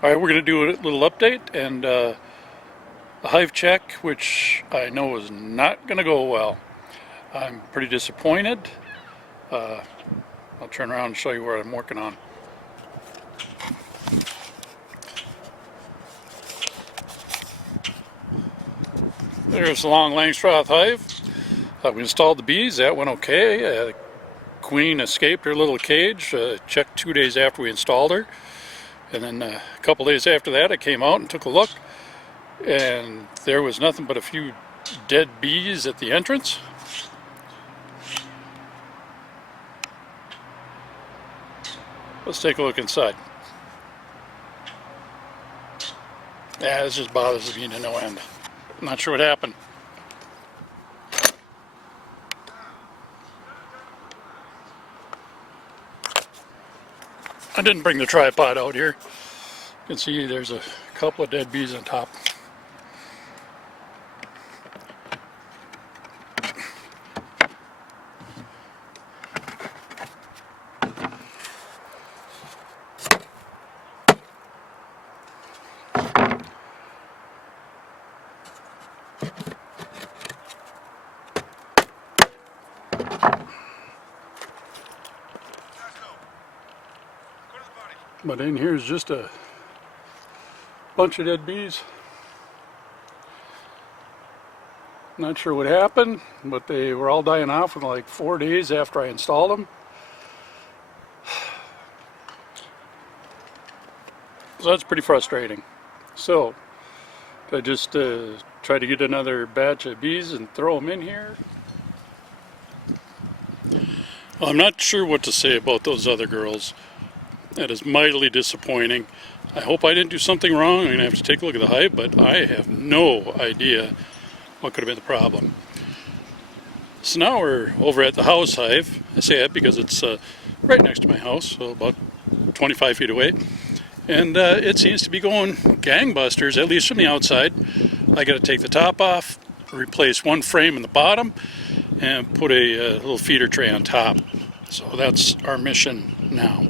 Alright, we're going to do a little update and a hive check, which I know is not going to go well. I'm pretty disappointed. I'll turn around and show you what I'm working on. There's the long Langstroth hive. We installed the bees. That went okay. The queen escaped her little cage. Checked 2 days after we installed her. And then a couple days after that I came out and took a look, and there was nothing but a few dead bees at the entrance. Let's take a look inside. Yeah, this just bothers me to no end. I'm not sure what happened. I didn't bring the tripod out here. You can see there's a couple of dead bees on top. But in here is just a bunch of dead bees. Not sure what happened, but they were all dying off in like 4 days after I installed them. So that's pretty frustrating. So I just try to get another batch of bees and throw them in here. Well, I'm not sure what to say about those other girls. That is mightily disappointing. I hope I didn't do something wrong. I'm going to have to take a look at the hive, but I have no idea what could have been the problem. So now we're over at the house hive. I say that because it's right next to my house, so about 25 feet away. And it seems to be going gangbusters, at least from the outside. I got to take the top off, replace one frame in the bottom, and put a little feeder tray on top. So that's our mission now.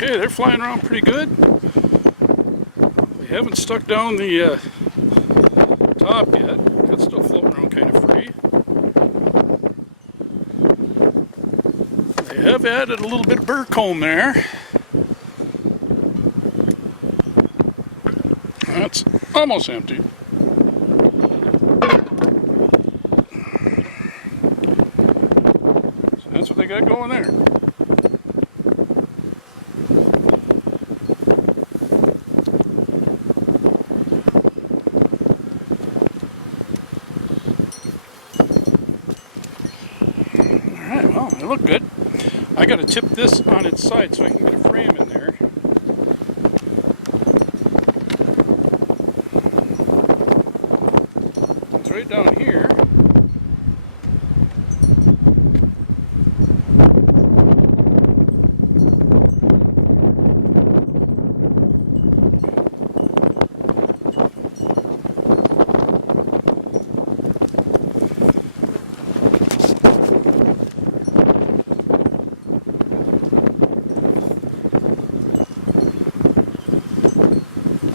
Okay, they're flying around pretty good. They haven't stuck down the top yet. That's still floating around kind of free. They have added a little bit of burr comb there. That's almost empty. So that's what they got going there. Look good. I got to tip this on its side so I can get a frame in there. It's right down here.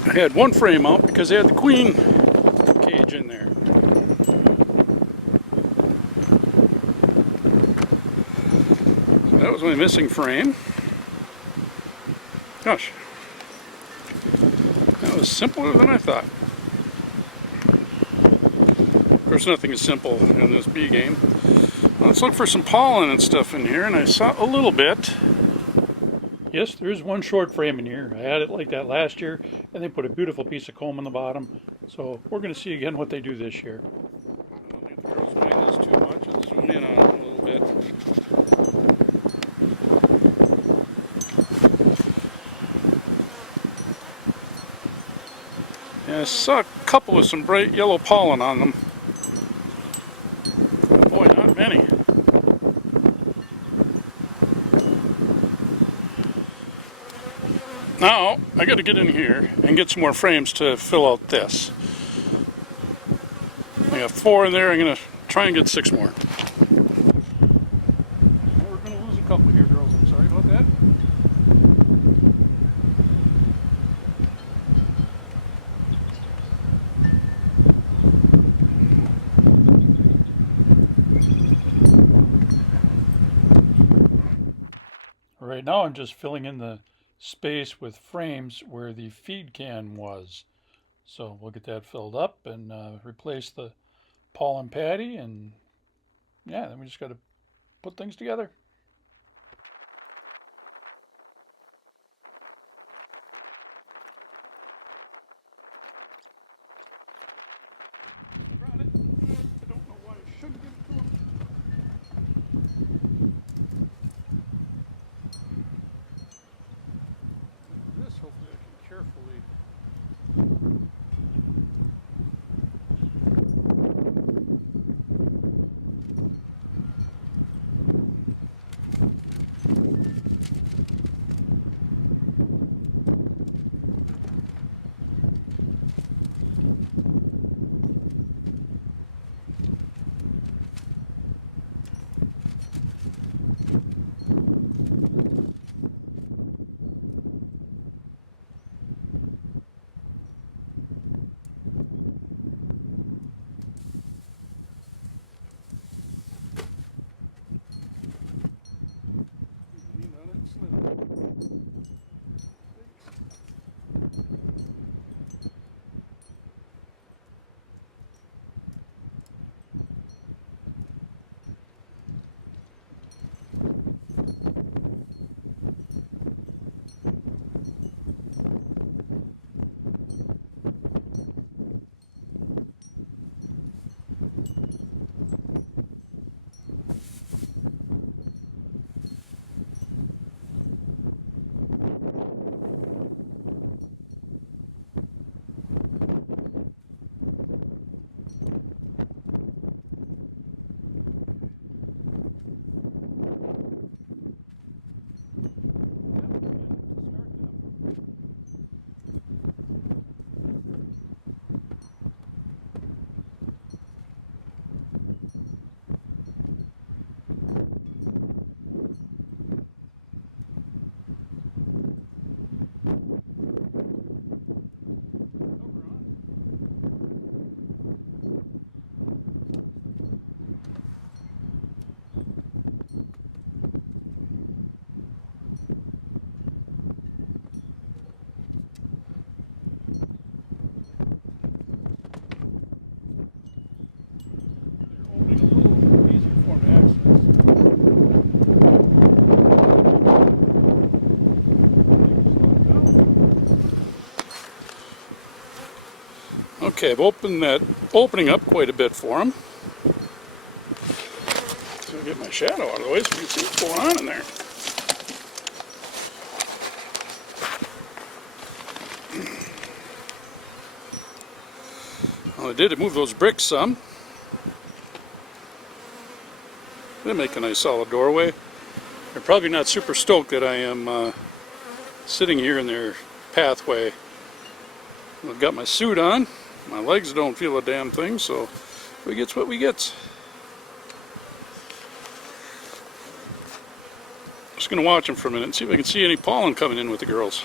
I had one frame out because they had the queen cage in there. So that was my missing frame. Gosh, that was simpler than I thought. Of course, nothing is simple in this bee game. Let's look for some pollen and stuff in here, and I saw a little bit. Yes, there is one short frame in here. I had it like that last year, and they put a beautiful piece of comb on the bottom. So we're going to see again what they do this year. I don't need to explain this too much. I'll zoom in on it a little bit. And I saw a couple with some bright yellow pollen on them. Boy, not many. Now, I gotta get in here and get some more frames to fill out this. I got 4 in there, I'm gonna try and get 6 more. We're gonna lose a couple here, girls. I'm sorry about that. Right now I'm just filling in the space with frames where the feed can was. So we'll get that filled up and replace the pollen patty, and yeah, then we just got to put things together. Okay, I've opened that opening up quite a bit for them. So I'll get my shadow out of the way so we can see what's going on in there. Well, I did move those bricks some. They make a nice solid doorway. They're probably not super stoked that I am sitting here in their pathway. I've got my suit on. My legs don't feel a damn thing, so we gets what we gets. Just gonna watch them for a minute and see if I can see any pollen coming in with the girls.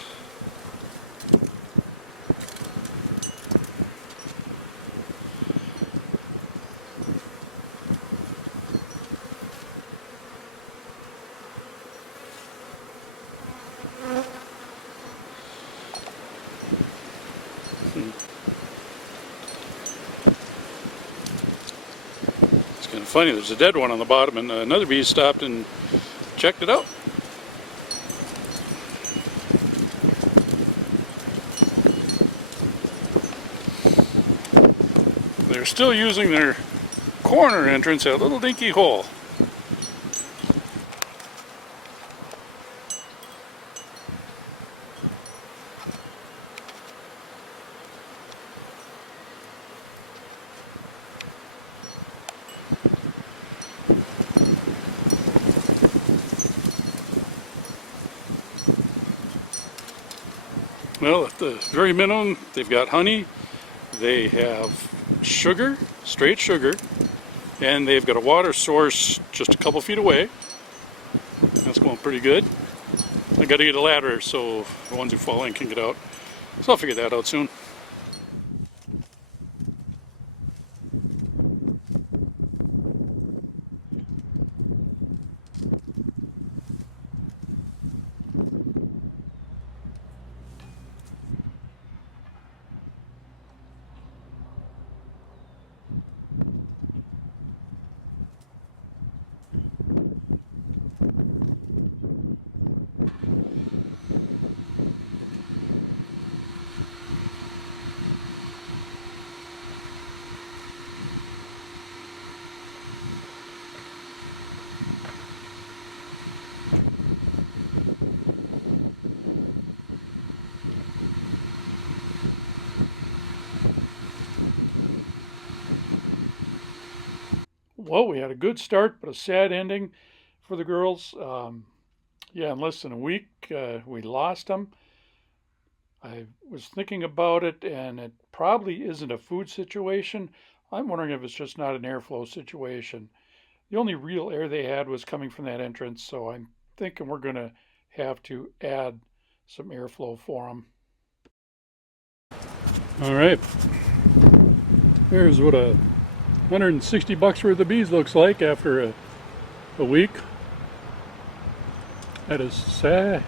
Funny, there's a dead one on the bottom, and another bee stopped and checked it out. They're still using their corner entrance, a little dinky hole. Well, at the very minimum, they've got honey, they have sugar, straight sugar, and they've got a water source just a couple feet away. That's going pretty good. I got to get a ladder so the ones who fall in can get out. So I'll figure that out soon. Well, we had a good start, but a sad ending for the girls. Yeah, in less than a week, we lost them. I was thinking about it, and it probably isn't a food situation. I'm wondering if it's just not an airflow situation. The only real air they had was coming from that entrance, so I'm thinking we're going to have to add some airflow for them. All right, here's what a $160 worth of bees looks like after a week. That is sad.